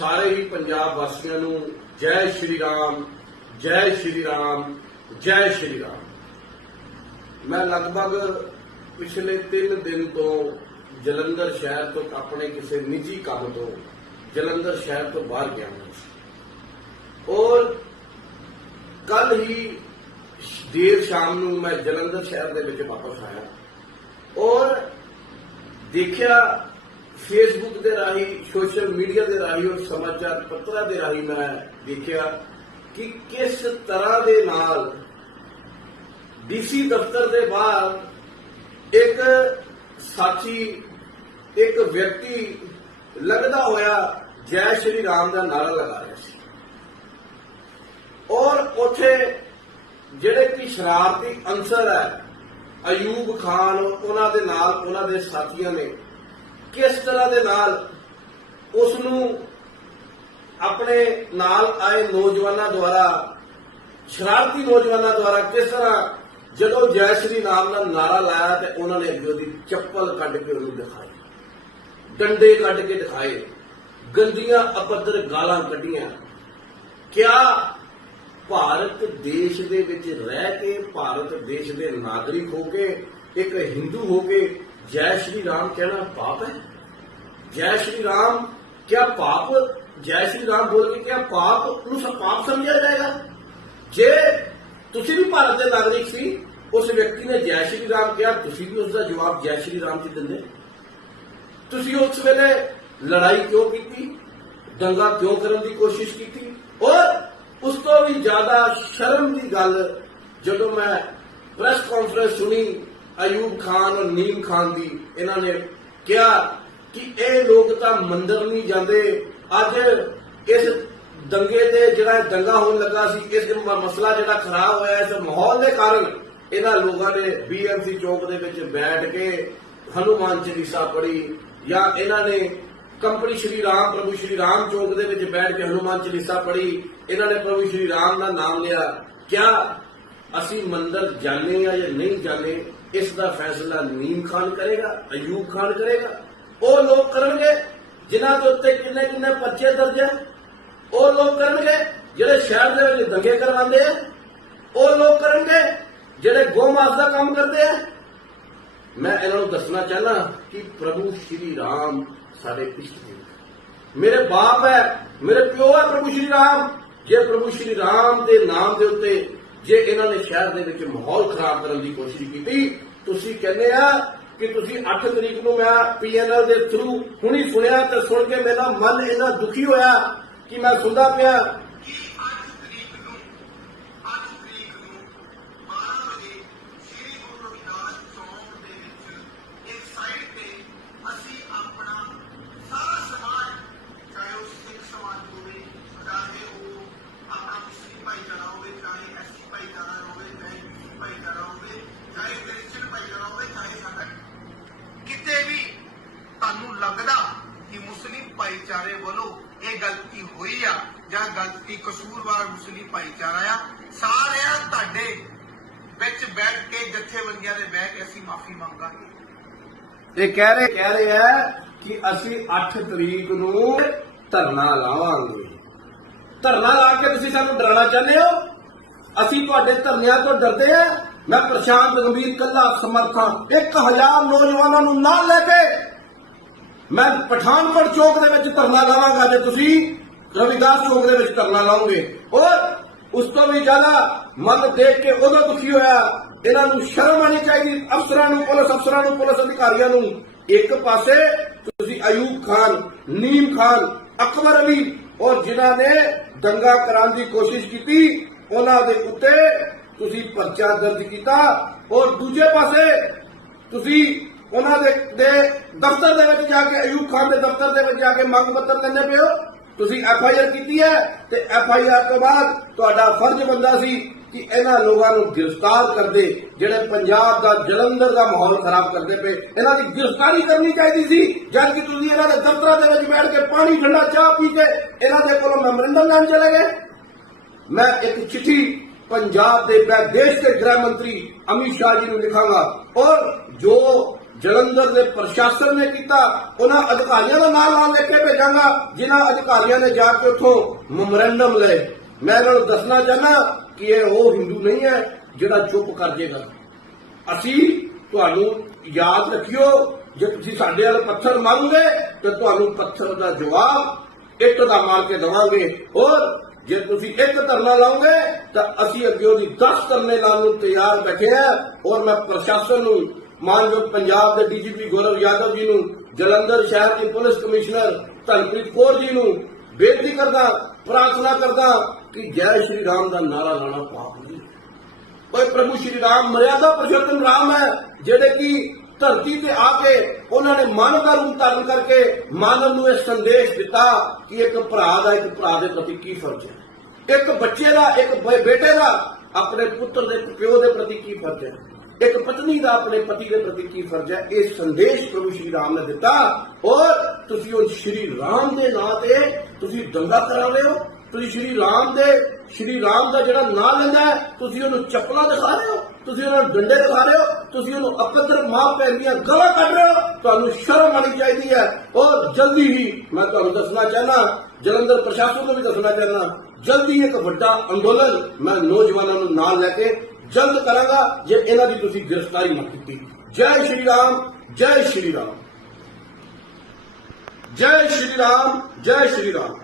ਸਾਰੇ ਹੀ ਪੰਜਾਬ ਵਾਸੀਆਂ ਨੂੰ ਜੈ ਸ਼੍ਰੀ ਰਾਮ, ਜੈ ਸ਼੍ਰੀ ਰਾਮ, ਜੈ ਸ਼੍ਰੀ ਰਾਮ। ਮੈਂ ਲਗਭਗ ਪਿਛਲੇ 3 ਦਿਨ ਤੋਂ ਜਲੰਧਰ ਸ਼ਹਿਰ ਤੋਂ ਆਪਣੇ ਕਿਸੇ ਨਿੱਜੀ ਕੰਮ ਤੋਂ ਜਲੰਧਰ ਸ਼ਹਿਰ ਤੋਂ ਬਾਹਰ ਗਿਆ ਹਾਂ। ਔਰ ਕੱਲ ਹੀ ਦੇਰ ਸ਼ਾਮ ਨੂੰ ਮੈਂ ਜਲੰਧਰ ਸ਼ਹਿਰ ਦੇ ਵਿੱਚ ਵਾਪਸ ਆਇਆ। ਔਰ ਦੇਖਿਆ ਫੇਸਬੁੱਕ ਦੇ ਰਾਹੀਂ ਸੋਸ਼ਲ ਮੀਡੀਆ ਦੇ ਰਾਹੀਂ ਔਰ ਸਮਾਚਾਰ ਪੱਤਰਾਂ ਦੇ ਰਾਹੀਂ ਮੈਂ ਦੇਖਿਆ ਕਿ ਕਿਸ ਤਰ੍ਹਾਂ ਦੇ ਨਾਲ ਡੀਸੀ ਦਫ਼ਤਰ ਦੇ ਬਾਹਰ ਇੱਕ ਸਾਥੀ, ਇੱਕ ਵਿਅਕਤੀ ਲੱਗਦਾ ਹੋਇਆ ਜੈ ਸ਼੍ਰੀ ਰਾਮ ਦਾ ਨਾਰਾ ਲਗਾ ਰਿਹਾ ਸੀ। ਔਰ ਉਥੇ ਜਿਹੜੇ ਕਿ ਸ਼ਰਾਰਤੀ ਅੰਸਰ ਹੈ, ਅਯੂਬ ਖਾਨ, ਉਹਨਾਂ ਦੇ ਨਾਲ ਉਹਨਾਂ ਦੇ ਸਾਥੀਆਂ ਨੇ ਕਿਸ ਤਰ੍ਹਾਂ ਦੇ ਨਾਲ ਉਸ ਨੂੰ ਆਪਣੇ ਨਾਲ ਆਏ ਨੌਜਵਾਨਾਂ ਦੁਆਰਾ, ਸ਼ਰਾਰਤੀ ਨੌਜਵਾਨਾਂ ਦੁਆਰਾ ਕਿਸ ਤਰ੍ਹਾਂ ਜਦੋਂ ਜੈ ਸ਼੍ਰੀ ਰਾਮ ਦਾ ਨਾਰਾ ਲਾਇਆ ਤੇ ਉਹਨਾਂ ਨੇ ਅੱਗੇ ਉਹਦੀ ਚੱਪਲ ਕੱਢ ਕੇ ਉਹਨੂੰ ਦਿਖਾਈ, ਡੰਡੇ ਕੱਢ ਕੇ ਦਿਖਾਏ, ਗੰਦੀਆਂ ਅਪੱਧਰ ਗਾਲਾਂ ਕੱਢੀਆਂ। ਕਿਆ ਭਾਰਤ ਦੇਸ਼ ਦੇ ਵਿੱਚ ਰਹਿ ਕੇ ਭਾਰਤ ਦੇਸ਼ ਦੇ ਨਾਗਰਿਕ ਹੋ ਕੇ, ਇੱਕ ਹਿੰਦੂ ਹੋ ਕੇ ਜੈ ਸ਼੍ਰੀ ਰਾਮ ਕਹਿਣਾ ਪਾਪ ਹੈ? ਜੈ ਸ਼੍ਰੀ ਰਾਮ, ਕਿਆ ਪਾਪ? ਜੈ ਸ਼੍ਰੀ ਰਾਮ ਬੋਲ ਕੇ ਕਿਆ ਪਾਪ? ਨੂੰ ਪਾਪ ਸਮਝਿਆ ਜਾਏਗਾ। ਜੇ ਤੁਸੀਂ ਵੀ ਭਾਰਤ ਦੇ ਨਾਗਰਿਕ ਸੀ, ਉਸ ਵਿਅਕਤੀ ਨੇ ਜੈ ਸ਼੍ਰੀ ਰਾਮ ਕਿਹਾ, ਤੁਸੀਂ ਵੀ ਉਸ ਦਾ ਜਵਾਬ ਜੈ ਸ਼੍ਰੀ ਰਾਮ ਜੀ ਦਿੰਦੇ। ਤੁਸੀਂ ਉਸ ਵੇਲੇ ਲੜਾਈ ਕਿਉਂ ਕੀਤੀ? ਦੰਗਾ ਕਿਉਂ ਕਰਨ ਦੀ ਕੋਸ਼ਿਸ਼ ਕੀਤੀ? ਔਰ ਉਸ ਤੋਂ ਵੀ ਜ਼ਿਆਦਾ ਸ਼ਰਮ ਦੀ ਗੱਲ ਜਦੋਂ ਮੈਂ ਪ੍ਰੈਸ ਕਾਨਫਰੰਸ ਸੁਣੀ ਅਯੂਬ ਖਾਨ ਔਰ ਨੀਮ ਖਾਨ ਦੀ ਇਹਨਾਂ ਨੇ ਕਿਹਾ ਕਿ ਇਹ ਲੋਕ ਤਾਂ ਮੰਦਰ ਨਹੀਂ ਜਾਂਦੇ। ਅੱਜ ਇਸ ਦੰਗੇ ਤੇ ਜਿਹੜਾ ਦੰਗਾ ਹੋਣ ਲੱਗਾ ਸੀ, ਇਸ ਮਸਲਾ ਜਿਹੜਾ ਖਰਾਬ ਹੋਇਆ, ਇਸ ਮਾਹੌਲ ਦੇ ਕਾਰਨ ਇਹਨਾਂ ਲੋਕਾਂ ਨੇ ਬੀਐਮਸੀ ਚੌਕ ਦੇ ਵਿੱਚ ਬੈਠ ਕੇ ਹਨੂਮਾਨ ਚਾਲੀਸਾ ਪੜ੍ਹੀ ਜਾਂ ਇਹਨਾਂ ਨੇ ਕੰਪਨੀ ਸ਼੍ਰੀ ਰਾਮ, ਪ੍ਰਭੂ ਸ਼੍ਰੀ ਰਾਮ ਚੌਕ ਦੇ ਵਿੱਚ ਬੈਠ ਕੇ ਹਨੂਮਾਨ ਚਾਲੀਸਾ ਪੜੀ ਇਹਨਾਂ ਨੇ ਪ੍ਰਭੂ ਸ਼੍ਰੀ ਰਾਮ ਦਾ ਨਾਮ ਲਿਆ। ਕਿਆ ਅਸੀਂ ਮੰਦਰ ਜਾਣੇ ਆ ਜਾਂ ਨਹੀਂ ਜਾਣੇ ਇਸ ਦਾ ਫੈਸਲਾ ਨੀਮ ਖਾਨ ਕਰੇਗਾ, ਅਯੂਬ ਖਾਨ ਕਰੇਗਾ। ਉਹ ਲੋਕ ਕਰਨਗੇ, ਜਿਨ੍ਹਾਂ ਦੇ ਉੱਤੇ ਕਿੰਨੇ ਕਿੰਨੇ ਪਰਚੇ ਦਰਜ ਹੈ। ਉਹ ਲੋਕ ਕਰਨਗੇ, ਜਿਹੜੇ ਸ਼ਹਿਰ ਦੇ ਵਿੱਚ ਦੰਗੇ ਕਰਵਾਉਂਦੇ ਆ ਉਹ ਲੋਕ ਕਰਨਗੇ, ਜਿਹੜੇ ਗੋਮਾਸ ਦਾ ਕੰਮ ਕਰਦੇ ਆ ਮੈਂ ਇਹਨਾਂ ਨੂੰ ਦੱਸਣਾ ਚਾਹਨਾ ਕਿ ਪ੍ਰਭੂ ਸ਼੍ਰੀ ਰਾਮ ਸਾਡੇ ਇਸ਼ਟ ਦੇਵ ਮੇਰੇ ਬਾਪ ਹੈ, ਮੇਰੇ ਪਿਓ ਹੈ ਪ੍ਰਭੂ ਸ਼੍ਰੀ ਰਾਮ। ਜੇ ਪ੍ਰਭੂ ਸ਼੍ਰੀ ਰਾਮ ਦੇ ਨਾਮ ਦੇ ਉੱਤੇ ਜੇ ਇਹਨਾਂ ਨੇ ਸ਼ਹਿਰ ਦੇ ਵਿੱਚ ਮਾਹੌਲ ਖਰਾਬ ਕਰਨ ਦੀ ਕੋਸ਼ਿਸ਼ ਕੀਤੀ, ਤੁਸੀਂ ਕਹਿੰਦੇ ਆ ਕਿ ਤੁਸੀਂ 8 ਤਰੀਕ ਨੂੰ ਮੈਂ ਪੀਐਨਐਲ ਦੇ ਥਰੂ ਹੁਣੀ ਸੁਣਿਆ ਤੇ ਸੁਣ ਕੇ ਮੇਰਾ ਮਨ ਇੰਨਾ ਦੁਖੀ ਹੋਇਆ ਕਿ ਮੈਂ ਸੁਣਦਾ ਪਿਆ ਕਿ 8 ਤਰੀਕ ਨੂੰ 8 ਤਰੀਕ ਨੂੰ 12 ਵਜੇ ਸ੍ਰੀ ਗੁਰੂ ਰਵਿਦਾਸ ਚੌਂਕ ਦੇ ਵਿੱਚ ਇੱਕ ਸਾਈਡ ਤੇ ਅਸੀਂ ਆਪਣਾ ਸਾਰਾ ਸਮਾਜ ਚਾਹੇ ਉਹ ਸਿੱਖ ਸਮਾਜ ਹੋਵੇ ਚਾਹੇ ਉਹ ਆਪਣਾ ਮੁਸਲਿਮ ਭਾਈਚਾਰਾ ਹੋਵੇ ਚਾਹੇ ਐਸਸੀ ਭਾਈਚਾਰਾ ਹੋਵੇ ਚਾਹੇ ਬੀਸੀ ਭਾਈਚਾਰਾ ਹੋਵੇ ਚਾਹੇ ਕ੍ਰਿਸਚਨ ਭਾਈਚਾਰਾ ਹੋਵੇ ਚਾਹੇ ਸਾਡਾ ਕਿਤੇ ਵੀ ਤੁਹਾਨੂੰ ਲੱਗਦਾ ਕਿ ਮੁਸਲਿਮ ਭਾਈਚਾਰੇ ਵੱਲੋਂ ਇਹ ਗਲਤੀ ਹੋਈ ਆ, ਜਾਂ ਗਲਤੀ ਕਸੂਰਵਾਰ ਮੁਸਲਿਮ ਭਾਈਚਾਰਾ ਆ, ਸਾਰਿਆਂ ਤੁਹਾਡੇ ਵਿੱਚ ਬੈਠ ਕੇ ਜਥੇਬੰਦੀਆਂ ਦੇ ਬਹਿ ਕੇ ਅਸੀਂ ਮਾਫੀ ਮੰਗਾਂਗੇ। ਇਹ ਕਹਿ ਰਹੇ ਕਹਿ ਰਹੇ ਆ ਕਿ ਅਸੀਂ 8 ਤਰੀਕ ਨੂੰ ਧਰਨਾ ਲਾਵਾਂਗੇ। ਧਰਨਾ ਲਾ ਕੇ ਤੁਸੀਂ ਸਾਨੂੰ ਡਰਾਉਣਾ ਚਾਹੁੰਦੇ ਹੋ? ਅਸੀਂ ਤੁਹਾਡੇ ਧਰਨਿਆਂ ਤੋਂ ਡਰਦੇ ਆ। ਮੈਂ ਪ੍ਰਸ਼ਾਂਤ ਗੰਭੀਰ ਕੱਲਾ ਸਮਰਥਾਂ 1000 ਨੌਜਵਾਨਾਂ ਨੂੰ ਨਾਲ ਲੈ ਕੇ ਮੈਂ ਪਠਾਨਕੋਟ ਚੌਕ ਦੇ ਵਿੱਚ ਧਰਨਾ ਲਾਵਾਂਗਾ ਜੇ ਤੁਸੀਂ ਰਵਿਦਾਸ ਚੌਕ ਦੇ ਵਿੱਚ ਧਰਨਾ ਲਾਓਗੇ। ਔਰ ਉਸ ਤੋਂ ਵੀ ਜ਼ਿਆਦਾ ਮਨ ਦੇਖ ਕੇ ਉਦੋਂ ਦੁਖੀ ਹੋਇਆ, ਇਹਨਾਂ ਨੂੰ ਸ਼ਰਮ ਆਣੀ ਚਾਹੀਦੀ, ਅਫਸਰਾਂ ਨੂੰ, ਪੁਲਿਸ ਅਫਸਰਾਂ ਨੂੰ, ਪੁਲਿਸ ਅਧਿਕਾਰੀਆਂ ਨੂੰ। ਇੱਕ ਪਾਸੇ ਤੁਸੀਂ ਅਯੂਬ ਖਾਨ, ਨੀਮ ਖਾਨ, ਅਕਬਰ ਅਲੀ ਔਰ ਜਿਨ੍ਹਾਂ ਨੇ ਦੰਗਾ ਕਰਾਉਣ ਦੀ ਕੋਸ਼ਿਸ਼ ਕੀਤੀ, ਉਹਨਾਂ ਦੇ ਉੱਤੇ ਤੁਸੀਂ ਪਰਚਾ ਦਰਜ ਕੀਤਾ। ਔਰ ਦੂਜੇ ਪਾਸੇ ਤੁਸੀਂ ਉਹਨਾਂ ਦੇ ਦੇ ਦਫ਼ਤਰ ਦੇ ਵਿੱਚ ਜਾ ਕੇ ਅਯੂਬ ਖਾਨ ਦੇ ਦਫ਼ਤਰ ਦੇ ਵਿੱਚ ਜਾ ਕੇ ਮੰਗ ਪੱਤਰ ਦਿੰਦੇ ਪਿਓ ਤੁਸੀਂ ਐਫ ਆਈ ਆਰ ਕੀਤੀ ਹੈ ਤੇ ਐਫ ਆਈ ਆਰ ਤੋਂ ਬਾਅਦ ਤੁਹਾਡਾ ਫਰਜ਼ ਬੰਦਾ ਸੀ ਕਿ ਇਹਨਾਂ ਲੋਕਾਂ ਨੂੰ ਗ੍ਰਿਫਤਾਰ ਕਰਦੇ, ਜਿਹੜੇ ਪੰਜਾਬ ਦਾ ਜਲੰਧਰ ਦਾ ਮਾਹੌਲ ਖਰਾਬ ਕਰਦੇ ਪਏ। ਇਹਨਾਂ ਦੀ ਗ੍ਰਿਫਤਾਰੀ ਕਰਨੀ ਚਾਹੀਦੀ ਸੀ, ਜਦ ਕਿ ਤੁਸੀਂ ਇਹਨਾਂ ਦੇ ਦਫ਼ਤਰਾਂ ਦੇ ਵਿੱਚ ਬੈਠ ਕੇ ਪਾਣੀ, ਠੰਡਾ ਚਾਹ ਪੀ ਕੇ ਇਹਨਾਂ ਦੇ ਕੋਲੋਂ ਮੈਮੋਰੰਡਮ ਲੈਣ ਚਲੇ ਗਏ। ਮੈਂ ਇੱਕ ਚਿੱਠੀ ਪੰਜਾਬ ਦੇ ਦੇਸ਼ ਦੇ ਗ੍ਰਹਿ ਮੰਤਰੀ ਅਮਿਤ ਸ਼ਾਹ ਜੀ ਨੂੰ ਲਿਖਾਂਗਾ ਔਰ ਜੋ ਜਲੰਧਰ ਦੇ ਪ੍ਰਸ਼ਾਸਨ ਨੇ ਕੀਤਾ, ਉਹਨਾਂ ਅਧਿਕਾਰੀਆਂ ਦਾ ਨਾਮ ਨਾਲ ਲੈ ਕੇ ਭੇਜਾਂਗਾ, ਜਿਨ੍ਹਾਂ ਅਧਿਕਾਰੀਆਂ ਨੇ ਜਾ ਕੇ ਉੱਥੋਂ ਮੈਮੋਰੈਂਡਮ ਲਏ। ਮੈਂ ਇਹਨਾਂ ਨੂੰ ਦੱਸਣਾ ਚਾਹਨਾ ਕਿ ਇਹ ਉਹ ਹਿੰਦੂ ਨਹੀਂ ਹੈ ਜਿਹੜਾ ਚੁੱਪ ਕਰ ਜਾਏਗਾ ਅਸੀਂ ਤੁਹਾਨੂੰ ਯਾਦ ਰੱਖਿਓ, ਜੇ ਤੁਸੀਂ ਸਾਡੇ ਵੱਲ ਪੱਥਰ ਮੰਗੋਗੇ ਤੇ ਤੁਹਾਨੂੰ ਪੱਥਰ ਦਾ ਜਵਾਬ ਇੱਟ ਦਾ ਮਾਰ ਕੇ ਦਵਾਂਗੇ। ਔਰ ਜੇ ਤੁਸੀਂ ਇੱਕ ਧਰਨਾ ਲਾਓਗੇ, ਤਾਂ ਅਸੀਂ ਅੱਗੇ ਉਹਦੀ 10 ਧਰਨੇ ਲਾਉਣ ਨੂੰ ਤਿਆਰ ਬੈਠੇ ਆ ਔਰ ਮੈਂ ਪ੍ਰਸ਼ਾਸਨ ਨੂੰ ਮਾਨਯੋਗ ਪੰਜਾਬ ਦੇ ਡੀਜੀਪੀ ਗੌਰਵ ਯਾਦਵ ਜੀ ਨੂੰ, ਜਲੰਧਰ ਸ਼ਹਿਰ ਦੀ ਪੁਲਿਸ ਕਮਿਸ਼ਨਰ ਧਨਪ੍ਰੀਤ ਕੌਰ ਜੀ ਨੂੰ ਬੇਨਤੀ ਕਰਦਾ, ਪ੍ਰਾਰਥਨਾ ਕਰਦਾ ਕਿ ਜੈ ਸ਼੍ਰੀ ਰਾਮ ਦਾ ਨਾਰਾ ਲਾਣਾ ਪਾਪ ਨਹੀਂ। ਓਏ ਪ੍ਰਭੂ ਸ਼੍ਰੀ ਰਾਮ, ਮਰਿਆਦਾ ਪੁਰਸ਼ੋਤਮ ਰਾਮ ਹੈ, ਜਿਹੜੇ ਕਿ ਧਰਤੀ ਤੇ ਆ ਕੇ ਉਹਨਾਂ ਨੇ ਮਾਨਵ ਦਾ ਰੂਪ ਧਾਰਨ ਕਰਕੇ ਮਾਨਵ ਨੂੰ ਇਹ ਸੰਦੇਸ਼ ਦਿੱਤਾ ਕਿ ਇੱਕ ਭਰਾ ਦਾ ਇੱਕ ਭਰਾ ਦੇ ਪ੍ਰਤੀ ਕੀ ਫਰਜ਼ ਹੈ? ਇੱਕ ਬੱਚੇ ਦਾ, ਇੱਕ ਬੇਟੇ ਦਾ, ਆਪਣੇ ਪੁੱਤਰ ਦੇ ਪਿਓ ਦੇ ਪ੍ਰਤੀ ਕੀ ਫਰਜ਼ ਹੈ? ਇੱਕ ਪਤਨੀ ਦਾ ਆਪਣੇ ਪਤੀ ਦੇ ਪ੍ਰਤੀ ਕੀ ਫਰਜ਼ ਹੈ? ਇਹ ਸੰਦੇਸ਼ ਪ੍ਰਭੂ ਸ਼੍ਰੀ ਰਾਮ ਨੇ ਦਿੱਤਾ। ਔਰ ਤੁਸੀਂ ਉਹ ਸ਼੍ਰੀ ਰਾਮ ਦੇ ਨਾਂ ਤੇ ਤੁਸੀਂ ਦੰਗਾ ਕਰਾ ਰਹੇ ਹੋ। ਤੁਸੀਂ ਸ਼੍ਰੀ ਰਾਮ ਦੇ, ਸ਼੍ਰੀ ਰਾਮ ਦਾ ਜਿਹੜਾ ਨਾਂ ਲੈਂਦਾ ਹੈ, ਤੁਸੀਂ ਉਹਨੂੰ ਚੱਪਲਾਂ ਦਿਖਾ ਰਹੇ ਹੋ। ਤੁਸੀਂ ਉਹਨਾਂ ਡੰਡੇ ਦਿਖਾ ਰਹੇ ਹੋ। ਤੁਸੀਂ ਉਹਨੂੰ ਅਕਦਰ ਮਾਂ ਭੈਣ ਦੀਆਂ ਗਾਲਾਂ ਕੱਢ ਰਹੇ ਹੋ। ਤੁਹਾਨੂੰ ਸ਼ਰਮ ਆਣੀ ਚਾਹੀਦੀ ਹੈ। ਔਰ ਜਲਦੀ ਹੀ, ਮੈਂ ਤੁਹਾਨੂੰ ਦੱਸਣਾ ਚਾਹਨਾ ਜਲੰਧਰ ਪ੍ਰਸ਼ਾਸਨ ਨੂੰ ਵੀ ਦੱਸਣਾ ਚਾਹਨਾ ਜਲਦੀ ਇੱਕ ਵੱਡਾ ਅੰਦੋਲਨ ਮੈਂ ਨੌਜਵਾਨਾਂ ਨੂੰ ਨਾਲ ਲੈ ਕੇ ਜਲਦ ਕਰਾਂਗਾ ਜੇ ਇਹਨਾਂ ਦੀ ਤੁਸੀਂ ਗ੍ਰਿਫਤਾਰੀ ਨਾ ਕੀਤੀ। ਜੈ ਸ਼੍ਰੀ ਰਾਮ, ਜੈ ਸ਼੍ਰੀ ਰਾਮ। ਜੈ ਸ਼੍ਰੀ ਰਾਮ, ਜੈ ਸ਼੍ਰੀ ਰਾਮ।